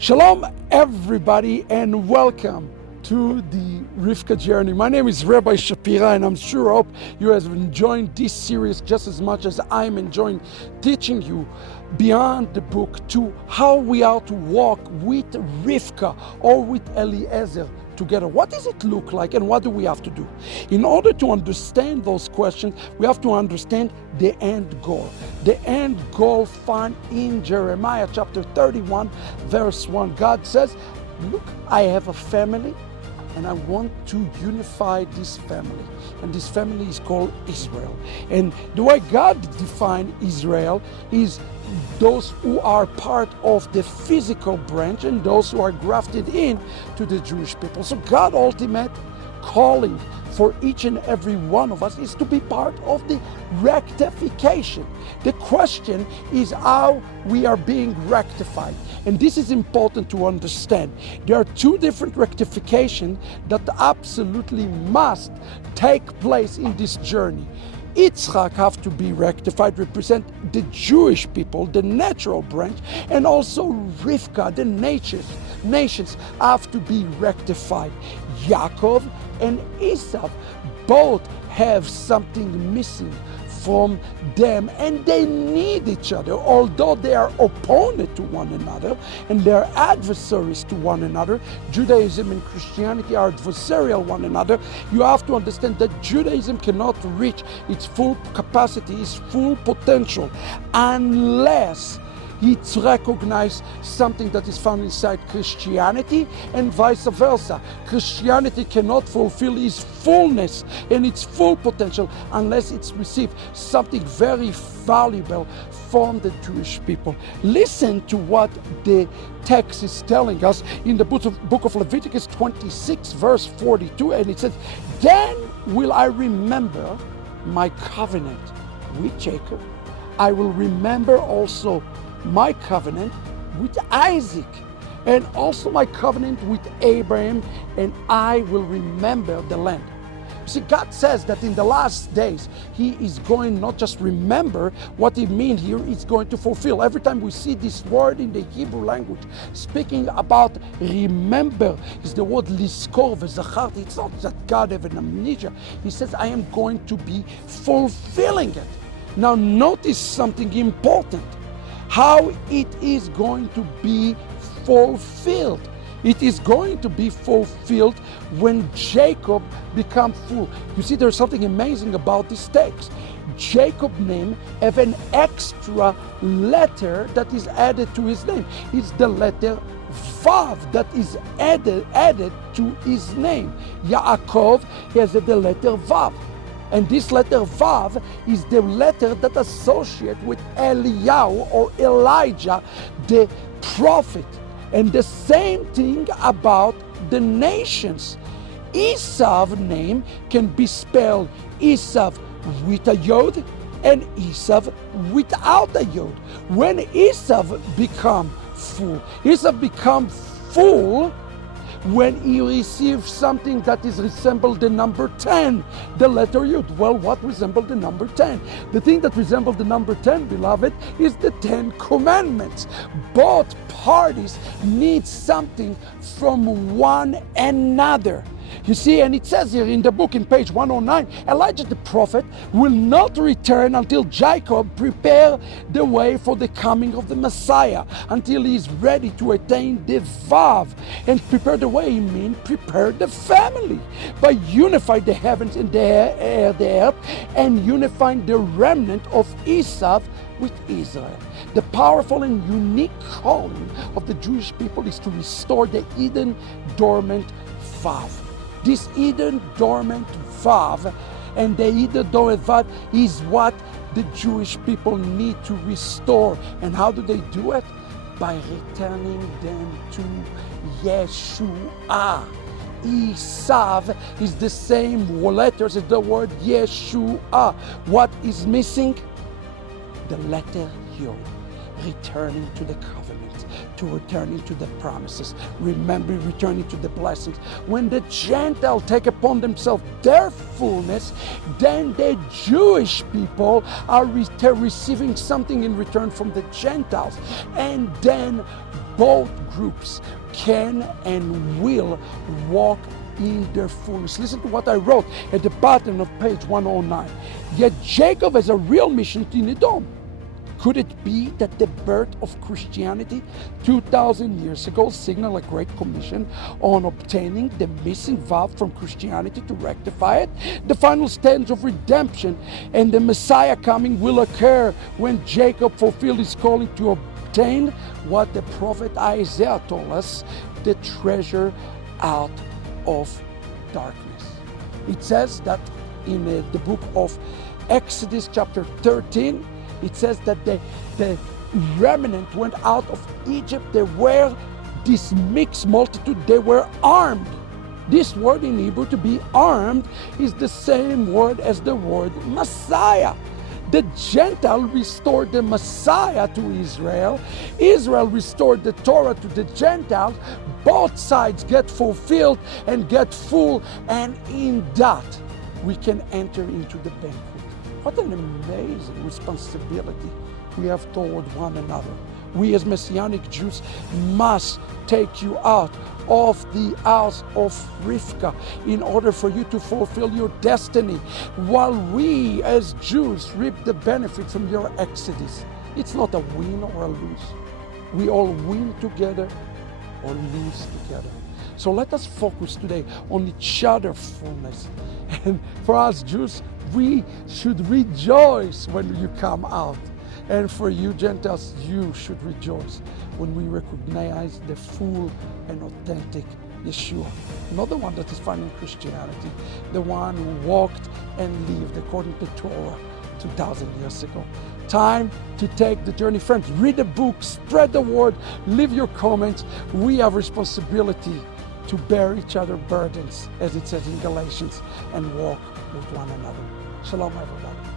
Shalom everybody and welcome to the Rivka journey. My name is Rabbi Shapira and I'm sure hope you have enjoyed this series just as much as I'm enjoying teaching you beyond the book to how we are to walk with Rivka or with Eliezer together. What does it look like and what do we have to do? In order to understand those questions, we have to understand the end goal. The end goal found in Jeremiah chapter 31, verse 1. God says, look, I have a family and I want to unify this family. And this family is called Israel. And the way God defined Israel is those who are part of the physical branch and those who are grafted in to the Jewish people. So God's ultimate calling for each and every one of us is to be part of the rectification. The question is how we are being rectified. And this is important to understand. There are two different rectifications that absolutely must take place in this journey. Itzhak have to be rectified, represent the Jewish people, the natural branch, and also Rivka, the nations have to be rectified. Yaakov and Esau both have something missing from them and they need each other. Although they are opponents to one another and they are adversaries to one another, Judaism and Christianity are adversarial one another. You have to understand that Judaism cannot reach its full capacity, its full potential, unless it recognizes something that is found inside Christianity and vice versa. Christianity cannot fulfill its fullness and its full potential unless it's received something very valuable from the Jewish people. Listen to what the text is telling us in the book of Leviticus 26 verse 42, and it says, "Then will I remember my covenant with Jacob. I will remember also my covenant with Isaac, and also my covenant with Abraham, and I will remember the land." See, God says that in the last days, He is going not just remember, what He means here is going to fulfill. Every time we see this word in the Hebrew language, speaking about remember, is the word liskor v'zacharti. It's not that God have an amnesia. He says, I am going to be fulfilling it. Now notice something important. How it is going to be fulfilled. It is going to be fulfilled when Jacob becomes full. You see, there's something amazing about this text. Jacob's name have an extra letter that is added to his name. It's the letter Vav that is added to his name. Yaakov has the letter Vav. And this letter Vav is the letter that associates with Eliyahu or Elijah, the prophet. And the same thing about the nations. Esau's name can be spelled Esau with a yod and Esau without a yod. When Esau become full when he receives something that is resembled the number 10, the letter Yud. Well, what resembled the number 10? The thing that resembled the number 10, beloved, is the 10 commandments. Both parties need something from one another. You see, and it says here in the book in page 109, Elijah the prophet will not return until Jacob prepare the way for the coming of the Messiah, until he is ready to attain the Vav. And prepare the way, he means prepare the family by unifying the heavens and the earth and unifying the remnant of Esau with Israel. The powerful and unique calling of the Jewish people is to restore the Eden dormant Vav. This Eden dormant Vav and the Eden dormant Vav is what the Jewish people need to restore. And how do they do it? By returning them to Yeshua. Esav is the same letters as the word Yeshua. What is missing? The letter Yod. Returning to the covenant, to returning to the promises, remembering, returning to the blessings. When the Gentiles take upon themselves their fullness, then the Jewish people are receiving something in return from the Gentiles. And then both groups can and will walk in their fullness. Listen to what I wrote at the bottom of page 109. Yet Jacob has a real mission to Edom. Could it be that the birth of Christianity 2,000 years ago signaled a great commission on obtaining the missing valve from Christianity to rectify it? The final stage of redemption and the Messiah coming will occur when Jacob fulfilled his calling to obtain what the prophet Isaiah told us, the treasure out of darkness. It says that in the book of Exodus chapter 13, it says that the remnant went out of Egypt. They were this mixed multitude. They were armed. This word in Hebrew, to be armed, is the same word as the word Messiah. The Gentile restored the Messiah to Israel. Israel restored the Torah to the Gentiles. Both sides get fulfilled and get full, and in that we can enter into the banquet. What an amazing responsibility we have toward one another. We as Messianic Jews must take you out of the house of Rivka in order for you to fulfill your destiny, while we as Jews reap the benefit from your exodus. It's not a win or a lose. We all win together or lose together. So let us focus today on each other's fullness. And for us Jews, we should rejoice when you come out. And for you Gentiles, you should rejoice when we recognize the full and authentic Yeshua. Not the one that is found in Christianity, the one who walked and lived according to Torah 2,000 years ago. Time to take the journey. Friends, read the book, spread the word, leave your comments. We have responsibility to bear each other's burdens, as it says in Galatians, and walk with one another. Shalom, everybody.